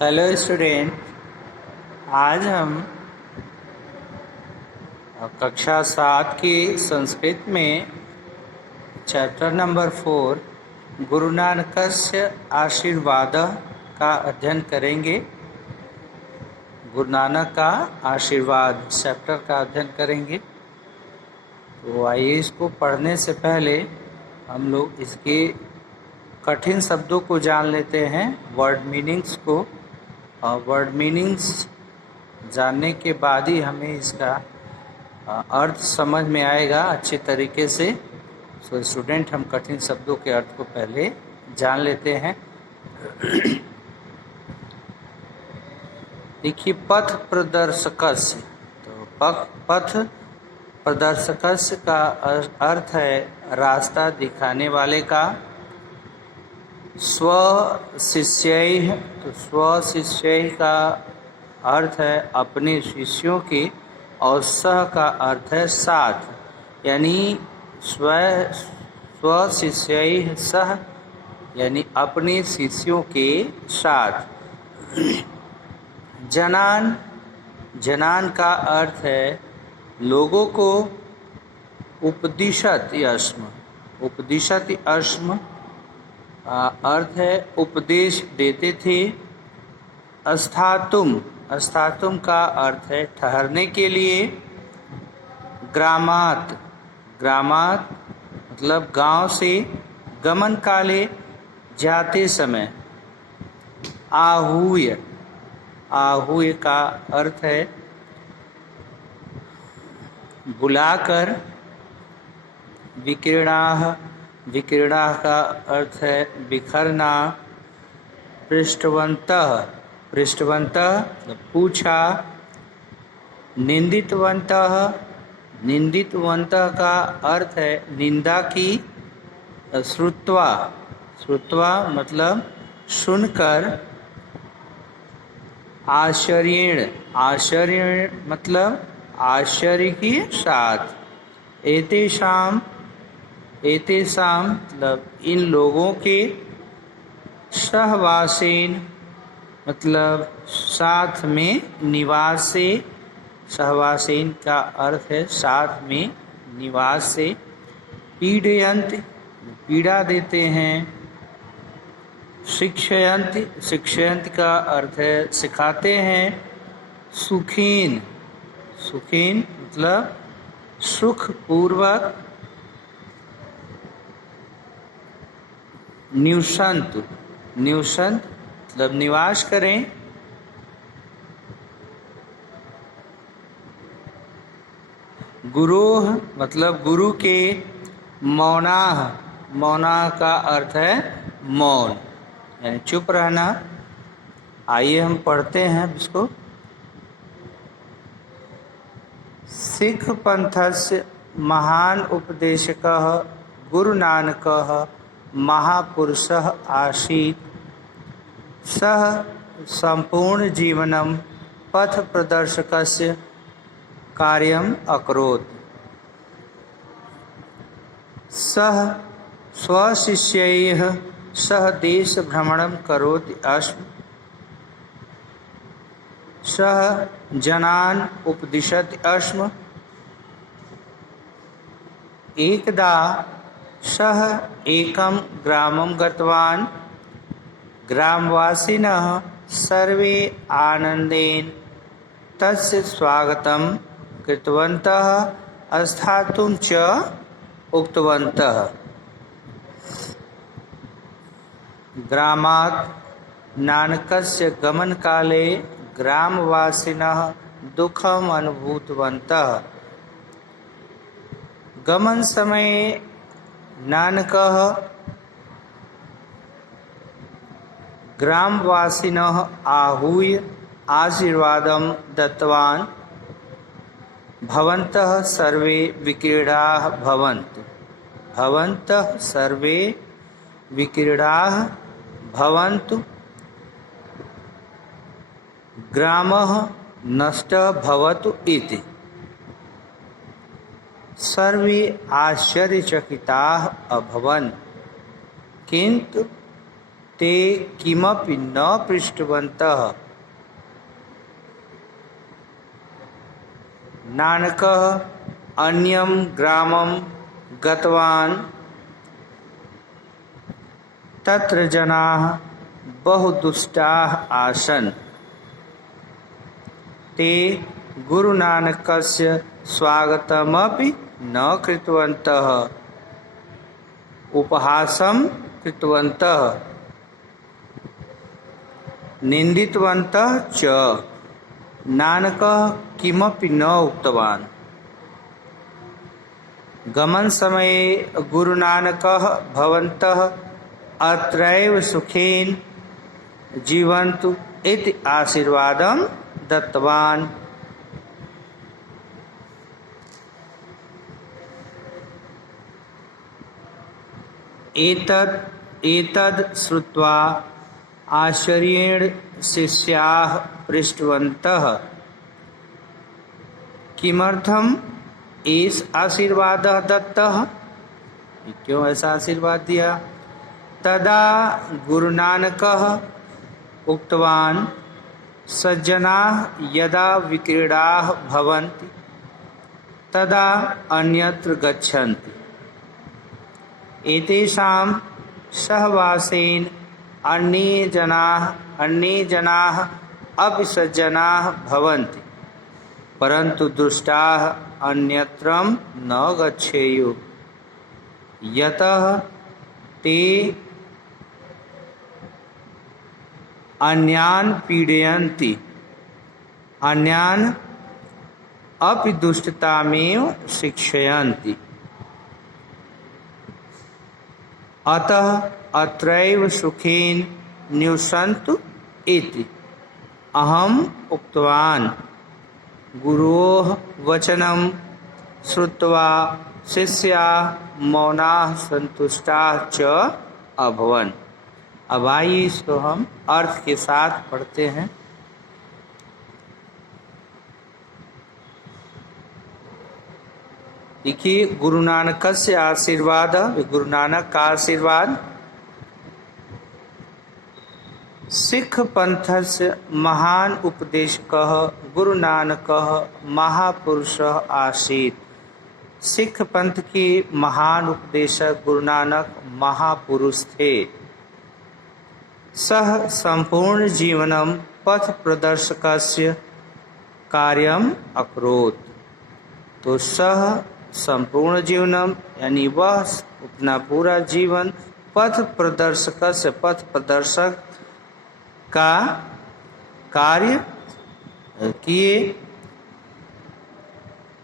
Hello student, आज हम कक्षा 7 की संस्कृत में चैप्टर नंबर 4 गुरु नानकस्य आशीर्वाद का अध्ययन करेंगे। गुरु नानक का आशीर्वाद चैप्टर का अध्ययन करेंगे। तो आइए इसको पढ़ने से पहले हम लोग इसके कठिन शब्दों को जान लेते हैं, वर्ड मीनिंग्स को। और वर्ड मीनिंग्स जानने के बाद ही हमें इसका अर्थ समझ में आएगा अच्छे तरीके से। सो स्टूडेंट, हम कठिन शब्दों के अर्थ को पहले जान लेते हैं। देखिए, पथ प्रदर्शकस्य। तो पथ प्रदर्शकस्य का अर्थ है रास्ता दिखाने वाले का। स्व शिष्य, तो स्व शिष्य का अर्थ है अपने शिष्यों के, और सह का अर्थ है साथ, यानी स्व शिष्य सह, यानी अपने शिष्यों के साथ। जनान का अर्थ है लोगों को। उपदिशति अस्म अर्थ है उपदेश देते थे। स्थातुम का अर्थ है ठहरने के लिए। ग्रामात मतलब गांव से। गमन काले जाते समय। आहूय का अर्थ है बुलाकर। विकीर्णाः का अर्थ है बिखरना। पृष्ठवन्तः पूछा। निंदितवन्तः का अर्थ है निंदा की। श्रुत्वा मतलब सुनकर। आश्चर्येण मतलब आश्चर्य के साथ। एतेषां मतलब इन लोगों के। सहवासेन मतलब साथ में। निवास से, सहवासेन का अर्थ है साथ में, निवास से। पीडयन्ति पीड़ा देते हैं। शिक्षयन्ति का अर्थ है सिखाते हैं। सुखीन मतलब सुखपूर्वक। निवसन्तु मतलब निवास करें। गुरोह मतलब गुरु के। मौनाः का अर्थ है मौन, यानी चुप रहना। आइए हम पढ़ते हैं इसको। सिख पंथस्य महान उपदेशकः गुरु नानकः महापुरुषः आसीत्। सः संपूर्ण जीवनं पथ प्रदर्शकस्य कार्यम् अकरोत्। सः स्वशिष्यैः सह देशभ्रमणं करोति स्म। सः जनान् उपदिशति स्म। एकदा सः एकं ग्रामं गतवान्। ग्रामवासिनः सर्वे आनन्देन तस्य स्वागतं कृतवन्तः। स्थातुं च उक्तवन्तः। ग्रामात् नानकस्य गमनकाले ग्रामवासिनः दुःखम् अनुभूतवन्तः। गमन समये नानकः ग्रामवासिनः आहूय आशीर्वादं दत्तवान्। भवन्तः सर्वे विकीर्णाः भवन्तु। ग्रामः नष्टः भवतु इति। सर्वे आश्चर्यचकिताः अभवन्, किन्तु ते किमपि न पृष्टवन्तः। नानकः अन्यं ग्रामं गतवान्। तत्र जनाः बहुदुष्टाः आसन्। ते गुरुनानकस्य स्वागतमपि न कृतवन्तः, उपहासं कृतवन्तः, निन्दितवन्तः च। नानकः किमपि न उक्तवान्। गमनसमये गुरुनानकः भवन्तः अत्रैव सुखेन जीवन्तु इति आशीर्वादं दत्तवान्। एतद् श्रुत्वा आश्चर्येण शिष्याः पृष्टवन्तः, किमर्थम् एष आशीर्वादः दत्तः, क्यों ऐसा आशीर्वाद दिया। तदा गुरुनानकः उक्तवान्, सज्जनाः यदा विक्रीडाः भवन्ति तदा अन्यत्र गच्छन्ति। एतेषां सहवासेन अन्ये जनाः अपि सज्जनाः भवन्ति, परन्तु दुष्टाः अन्यत्र न गच्छेयुः, यतः ते अन्यान् पीडयन्ति, अन्यान् अपि दुष्टतामेव शिक्षयन्ति। अतः अत्रैव सुखेन निवसन्तु इति अहम् उक्तवान्। गुरोः वचनं श्रुत्वा शिष्याः मौनाः सन्तुष्टाः च अभवन्। अब आइए इसको हम अर्थ के साथ पढ़ते हैं। देखिए, गुरु नानक से आशीर्वाद, गुरु नानक का आशीर्वाद। सिख पंथस्य महान उपदेशकः गुरु नानकः महापुरुषः आसीत्। सिख पंथ के महान उपदेशक गुरु नानक महापुरुष थे। सः संपूर्ण जीवनं पथ प्रदर्शकस्य कार्यम् अकरोत्। तो सह संपूर्ण जीवनम यानी वह अपना पूरा जीवन पथ प्रदर्शक का कार्य किए।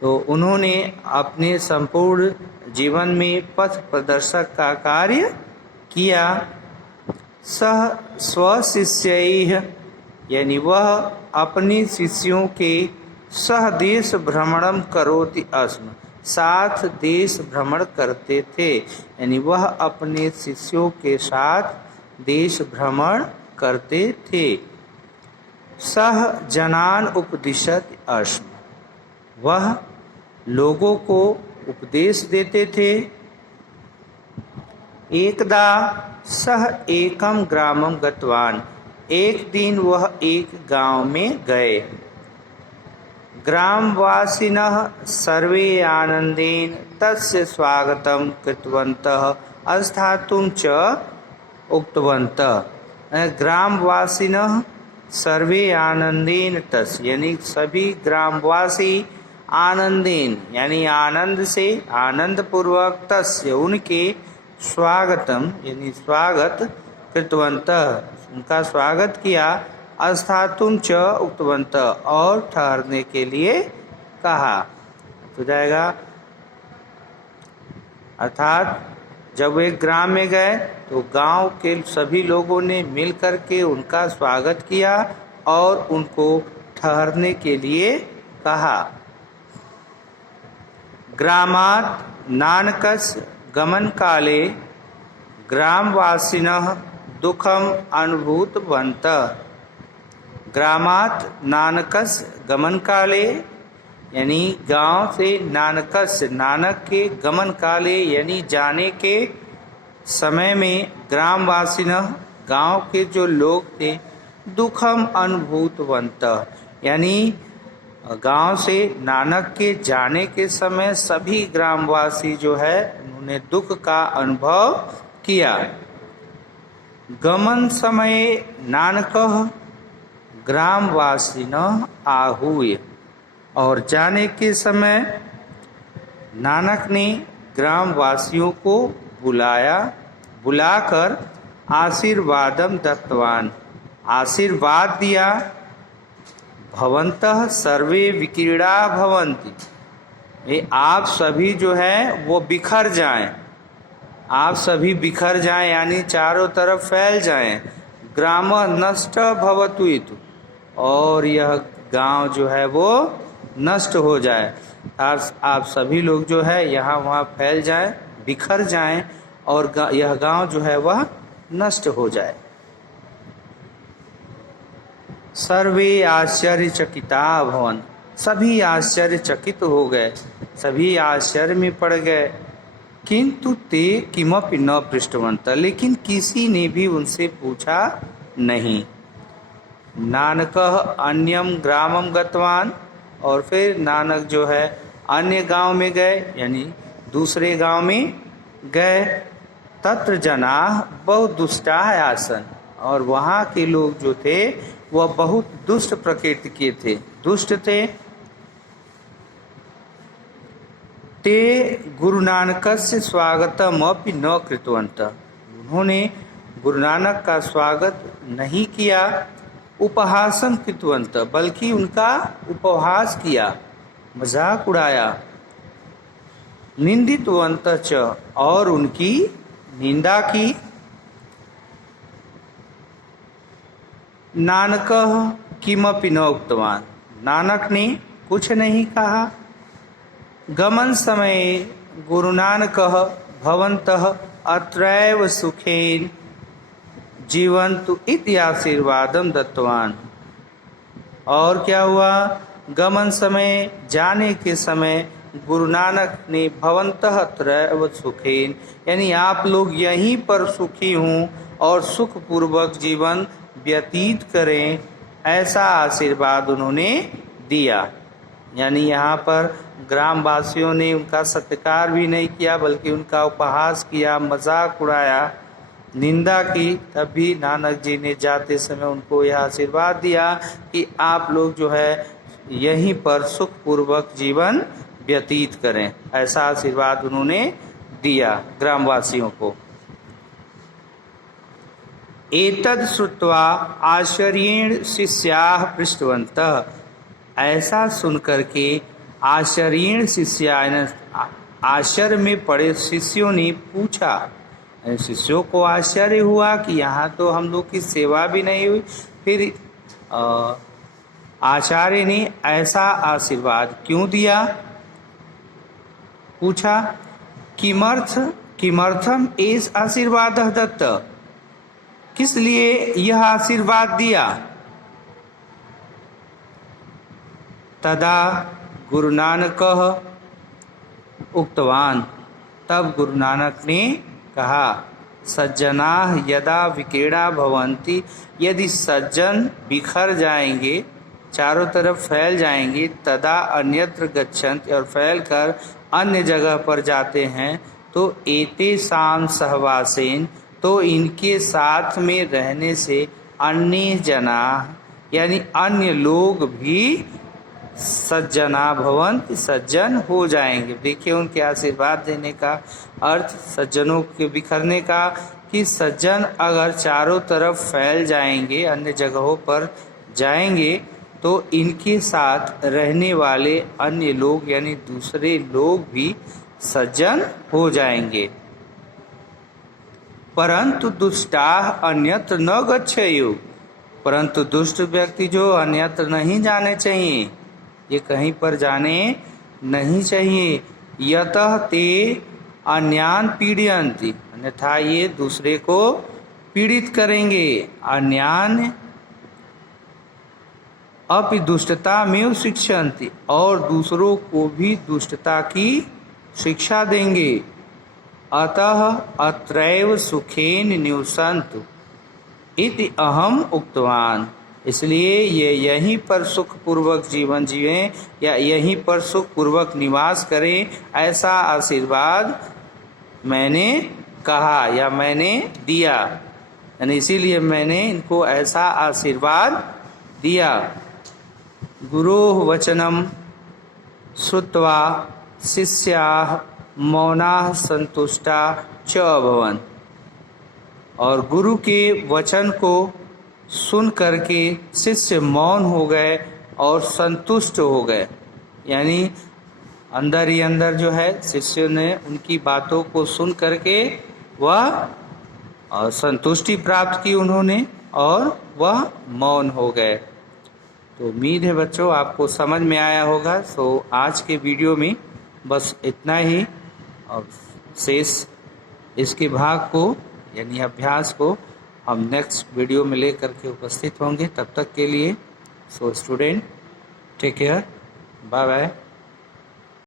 तो उन्होंने अपने संपूर्ण जीवन में पथ प्रदर्शक का कार्य किया। सह स्वशिष्यैः यानी वह अपने शिष्यों के सह देश भ्रमणम करोति अस्म, साथ देश भ्रमण करते थे। यानी वह अपने शिष्यों के साथ देश भ्रमण करते थे। सह जनान उपदिशत अस्म, वह लोगों को उपदेश देते थे। एकदा सह एकम ग्रामम गतवान, एक दिन वह एक गांव में गए। ग्रामवासिनः सर्वे आनंदेन तस्य स्वागतं कृतवन्तः अस्थातुं च उक्तवन्तः। ग्रामवासिनः सर्वे आनंदेन तस्य यानी सभी ग्रामवासी आनंदेन यानी आनंद से आनंद पूर्वक तस्य उनके स्वागतम यानी स्वागत कृतवन्तः उनका स्वागत किया। अस्थातुं च उक्तवन्तः और ठहरने के लिए कहा। तो जाएगा अर्थात जब वे ग्राम में गए तो गांव के सभी लोगों ने मिलकर के उनका स्वागत किया और उनको ठहरने के लिए कहा। ग्रामात् नानकस्य गमन काले ग्रामवासिनः दुखम अनुभूतवन्तः। ग्रामात् नानकस्य गमन काले यानी गांव से नानकस्य नानक के गमन काले यानी जाने के समय में ग्रामवासिनः गांव के जो लोग थे दुखम अनुभूतवन्तः, यानी गांव से नानक के जाने के समय सभी ग्रामवासी जो है उन्होंने दुख का अनुभव किया। गमन समय नानकः ग्रामवासिनः आहूय, और जाने के समय नानक ने ग्रामवासियों को बुलाकर आशीर्वादम दत्तवान, आशीर्वाद दिया। भवन्तः सर्वे विकीर्णा भवन्ति, ये आप सभी जो है वो बिखर जाएं, आप सभी बिखर जाएं यानी चारों तरफ फैल जाएं। ग्राम नष्ट भवतु इति, और यह गांव जो है वो नष्ट हो जाए। आप सभी लोग जो है यहाँ वहाँ फैल जाएं, बिखर जाएं, और यह गांव जो है वह नष्ट हो जाए। सर्वे आश्चर्यचकिता भवन, सभी आश्चर्यचकित हो गए, सभी आश्चर्य में पड़ गए। किंतु ते किमपि न पृष्टवन्तः, लेकिन किसी ने भी उनसे पूछा नहीं। नानकः अन्यम ग्रामम गतवान, और फिर नानक जो है अन्य गांव में गए, यानी दूसरे गांव में गए। तत्र जनाः बहु दुष्टाः आसन्, और वहाँ के लोग जो थे वह बहुत दुष्ट प्रकृति के थे, दुष्ट थे। ते गुरु नानकस्य स्वागतमपि न कृतवन्तः, उन्होंने गुरु नानक का स्वागत नहीं किया। उपहासं कृतवन्तः, बल्कि उनका उपहास किया, मजाक उड़ाया। निंदितवन्तः च, और उनकी निंदा की। नानकः किमपि न उक्तवान, नानक ने कुछ नहीं कहा। गमन समय गुरु नानकः भवन्तः अत्रैव सुखेन जीवन्तु इति आशीर्वादम दत्तवान, और क्या हुआ, गमन समय जाने के समय गुरु नानक ने भवन्तः अत्रैव सुखेन, यानी आप लोग यहीं पर सुखी हों और सुख पूर्वक जीवन व्यतीत करें, ऐसा आशीर्वाद उन्होंने दिया। यानी यहाँ पर ग्रामवासियों ने उनका सत्कार भी नहीं किया, बल्कि उनका उपहास किया, मजाक उड़ाया, निंदा की। तभी नानक जी ने जाते समय उनको यह आशीर्वाद दिया कि आप लोग जो है यहीं पर सुख पूर्वक जीवन व्यतीत करें, ऐसा आशीर्वाद उन्होंने दिया ग्रामवासियों को। एतद् श्रुत्वा आश्चर्येण शिष्याः पृष्टवन्तः, ऐसा सुनकर के आश्चर्येण शिष्याः, आश्चर्य में पड़े शिष्यों ने पूछा। शिष्यों को आश्चर्य हुआ कि यहाँ तो हम लोग की सेवा भी नहीं हुई, फिर आचार्य ने ऐसा आशीर्वाद क्यों दिया। पूछा किमर्थम एष आशीर्वाद दत्त, किस लिए यह आशीर्वाद दिया। तदा गुरु नानकः उक्तवान, तब गुरु नानक ने कहा, सज्जनाः यदा विकीर्णा भवन्ति, यदि सज्जन बिखर जाएंगे, चारों तरफ फैल जाएंगे, तदा अन्यत्र गच्छन्ति, और फैलकर अन्य जगह पर जाते हैं, तो एतेषां सहवासेन, तो इनके साथ में रहने से अन्य जना, यानी अन्य लोग भी सज्जना भवन्ति, सज्जन हो जाएंगे। देखिए उनके आशीर्वाद देने का अर्थ, सज्जनों के बिखरने का, कि सज्जन अगर चारों तरफ फैल जाएंगे, अन्य जगहों पर जाएंगे, तो इनके साथ रहने वाले अन्य लोग यानी दूसरे लोग भी सज्जन हो जाएंगे। परंतु दुष्टाः अन्यत्र न गच्छेयुः, परंतु दुष्ट व्यक्ति जो अन्यत्र नहीं जाने चाहिए, ये कहीं पर जाने नहीं चाहिए। यतः ते अन्यान पीड़यन्ति, अन्यथा ये दूसरे को पीड़ित करेंगे। अन्यान अपि दुष्टता में शिक्षन्ति, और दूसरों को भी दुष्टता की शिक्षा देंगे। अतः अत्रैव सुखेन निवसन्तु, इति अहम उक्तवान। इसलिए ये यहीं पर सुखपूर्वक जीवन जिएं या यहीं पर सुखपूर्वक निवास करें, ऐसा आशीर्वाद मैंने कहा या मैंने दिया, यानी इसीलिए मैंने इनको ऐसा आशीर्वाद दिया। गुरोः वचनम श्रुत्वा शिष्याः मौनाः संतुष्टाः च अभवन्। और गुरु के वचन को सुन करके शिष्य मौन हो गए और संतुष्ट हो गए, यानी अंदर ही अंदर जो है शिष्य ने उनकी बातों को सुन करके वह संतुष्टि प्राप्त की उन्होंने और वह मौन हो गए। तो उम्मीद है बच्चों आपको समझ में आया होगा। सो आज के वीडियो में बस इतना ही, और शेष इसके भाग को यानी अभ्यास को हम नेक्स्ट वीडियो में लेकर के उपस्थित होंगे। तब तक के लिए so student take care, bye bye.